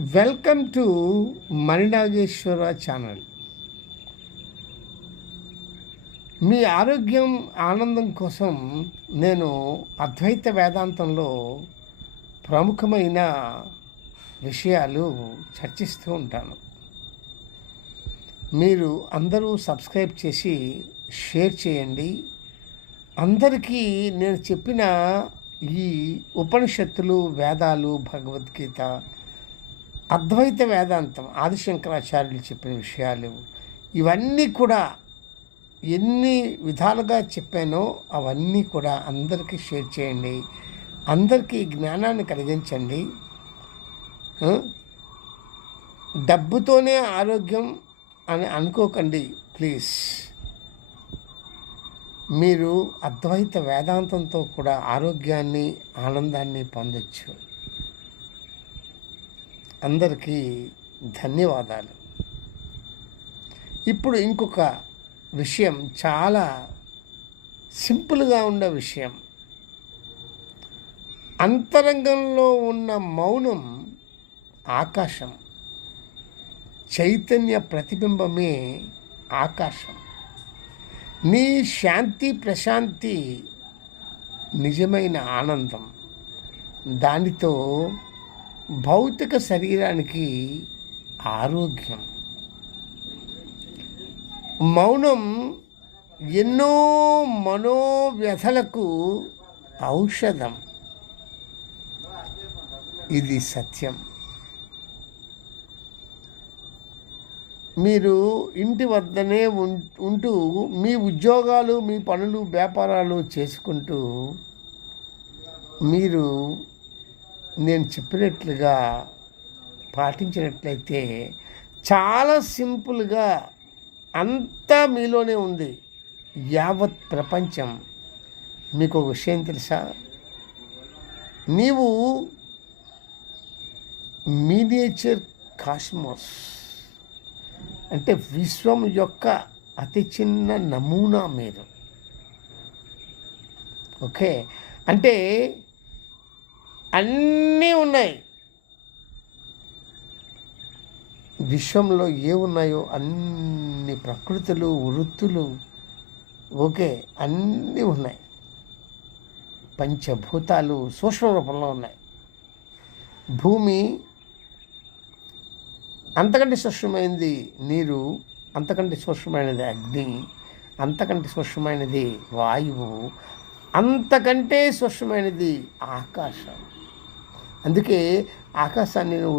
Welcome to Maninageswara channel. మీ ఆరోగ్యం ఆనందం కోసం నేను అద్వైత వేదాంతంలో ప్రముఖమైన విషయాలు చర్చిస్తూ ఉంటాను. మీరు అందరూ సబ్స్క్రైబ్ చేసి షేర్ చేయండి. అందరికీ నేను చెప్పిన ఈ ఉపనిషత్తులు వేదాలు భగవద్గీత అద్వైత వేదాంతం ఆదిశంకరాచార్యులు చెప్పిన విషయాలు ఇవన్నీ కూడా ఎన్ని విధాలుగా చెప్పానో అవన్నీ కూడా అందరికీ షేర్ చేయండి. అందరికీ జ్ఞానాన్ని కలిగించండి. డబ్బుతోనే ఆరోగ్యం అని అనుకోకండి ప్లీజ్. మీరు అద్వైత వేదాంతంతో కూడా ఆరోగ్యాన్ని ఆనందాన్ని పొందొచ్చు. అందరికీ ధన్యవాదాలు. ఇప్పుడు ఇంకొక విషయం చాలా సింపుల్గా ఉండే విషయం. అంతరంగంలో ఉన్న మౌనం ఆకాశం. చైతన్య ప్రతిబింబమే ఆకాశం. నీ శాంతి ప్రశాంతి నిజమైన ఆనందం. దానితో భౌతిక శరీరానికి ఆరోగ్యం. మౌనం ఎన్నో మనోవ్యధలకు ఔషధం. ఇది సత్యం. మీరు ఇంటి వద్దనే ఉం- ఉంటూ మీ ఉద్యోగాలు మీ పనులు వ్యాపారాలు చేసుకుంటూ మీరు నేను చెప్పినట్లుగా పాటించినట్లయితే చాలా సింపుల్గా అంతా మీలోనే ఉంది. యావత్ ప్రపంచం. మీకు ఒక విషయం తెలుసా? నీవు మీనియేచర్ కాస్మోస్ అంటే విశ్వం యొక్క అతి చిన్న నమూనా మీరు ఓకే? అంటే అన్నీ ఉన్నాయి. విశ్వంలో ఏ ఉన్నాయో అన్ని ప్రకృతులు వృత్తులు ఓకే అన్నీ ఉన్నాయి. పంచభూతాలు సూక్ష్మ రూపంలో ఉన్నాయి. భూమి అంతకంటే సూక్ష్మమైనది నీరు అంతకంటే సూక్ష్మమైనది అగ్ని అంతకంటే సూక్ష్మమైనది వాయువు అంతకంటే సూక్ష్మమైనది ఆకాశం. అందుకే ఆకాశాన్ని నువ్వు